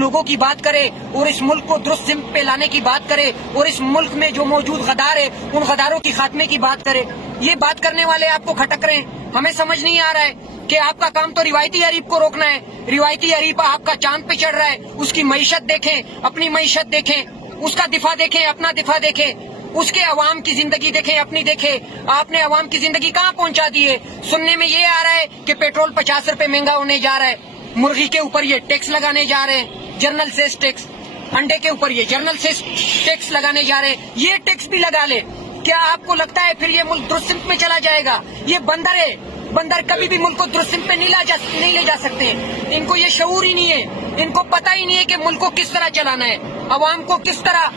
لوگوں کی بات کرے اور اس ملک کو درست سمت پہ لانے کی بات کرے اور اس ملک میں جو موجود غدار ہے ان غداروں کی خاتمے کی بات کرے. یہ بات کرنے والے آپ کو کھٹک رہے ہیں. ہمیں سمجھ نہیں آ رہا ہے کہ آپ کا کام تو روایتی حریف کو روکنا ہے. روایتی حریف آپ کا چاند پہ چڑھ رہا ہے. اس کی معیشت دیکھیں, اپنی معیشت دیکھیں, اس کا دفاع دیکھیں, اپنا دفاع دیکھیں, اس کے عوام کی زندگی دیکھیں, اپنی دیکھیں. آپ نے عوام کی زندگی کہاں پہنچا دی ہے؟ سننے میں یہ آ رہا ہے کہ پیٹرول 50 روپے مہنگا ہونے جا رہا ہے, مرغی کے اوپر یہ ٹیکس لگانے جا رہے ہیں, جرنل سیس ٹیکس, انڈے کے اوپر یہ جرنل سیس ٹیکس لگانے جا رہے ہیں. یہ ٹیکس بھی لگا لے. کیا آپ کو لگتا ہے پھر یہ ملک درست سمت میں چلا جائے گا؟ یہ بندر ہے. بندر کبھی بھی ملک کو درست سمت پہ نہیں لے جا سکتے. ان کو یہ شعور ہی نہیں ہے, ان کو پتہ ہی نہیں ہے کہ ملک کو کس طرح چلانا ہے, عوام کو کس طرح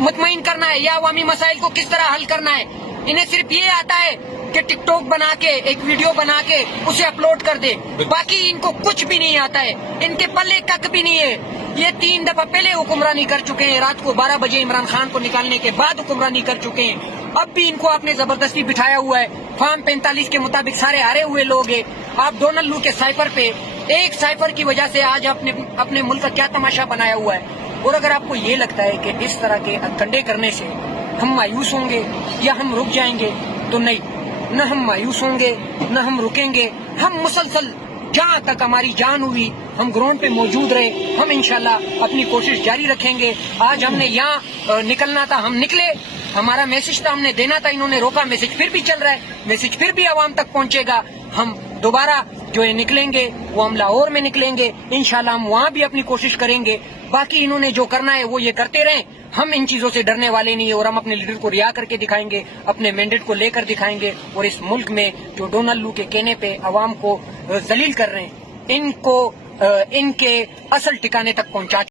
مطمئن کرنا ہے یا عوامی مسائل کو کس طرح حل کرنا ہے. انہیں صرف یہ آتا ہے کہ ٹک ٹاک بنا کے ایک ویڈیو بنا کے اسے اپلوڈ کر دے. باقی ان کو کچھ بھی نہیں آتا ہے. ان کے پلے کک بھی نہیں ہے. یہ 3 دفعہ پہلے حکمرانی کر چکے ہیں. رات کو 12 بجے عمران خان کو نکالنے کے بعد حکمرانی کر چکے ہیں. اب بھی ان کو آپ نے زبردستی بٹھایا ہوا ہے. فارم 45 کے مطابق سارے ہارے ہوئے لوگ ہیں. آپ ڈونلڈ لو کے سائفر پہ, ایک سائفر کی وجہ سے آج اپنے ملک کا کیا تماشا بنایا ہوا ہے. اور اگر آپ کو یہ لگتا ہے کہ اس طرح کے کنڈے کرنے سے ہم مایوس ہوں گے یا ہم رک جائیں گے, تو نہیں, نہ ہم مایوس ہوں گے نہ ہم رکیں گے. ہم مسلسل جہاں تک ہماری جان ہوئی ہم گراؤنڈ پہ موجود رہے. ہم انشاءاللہ اپنی کوشش جاری رکھیں گے. آج ہم نے یہاں نکلنا تھا, ہم نکلے. ہمارا میسج تھا, ہم نے دینا تھا, انہوں نے روکا. میسج پھر بھی چل رہا ہے, میسج پھر بھی عوام تک پہنچے گا. ہم دوبارہ جو ہے نکلیں گے وہ ہم لاہور میں نکلیں گے انشاءاللہ. ہم وہاں بھی اپنی کوشش کریں گے. باقی انہوں نے جو کرنا ہے وہ یہ کرتے رہیں. ہم ان چیزوں سے ڈرنے والے نہیں, اور ہم اپنے لیڈر کو رہا کر کے دکھائیں گے, اپنے مینڈیٹ کو لے کر دکھائیں گے. اور اس ملک میں جو ڈونلڈ لو کے کہنے پہ عوام کو ذلیل کر رہے ہیں, ان کو ان کے اصل ٹھکانے تک پہنچا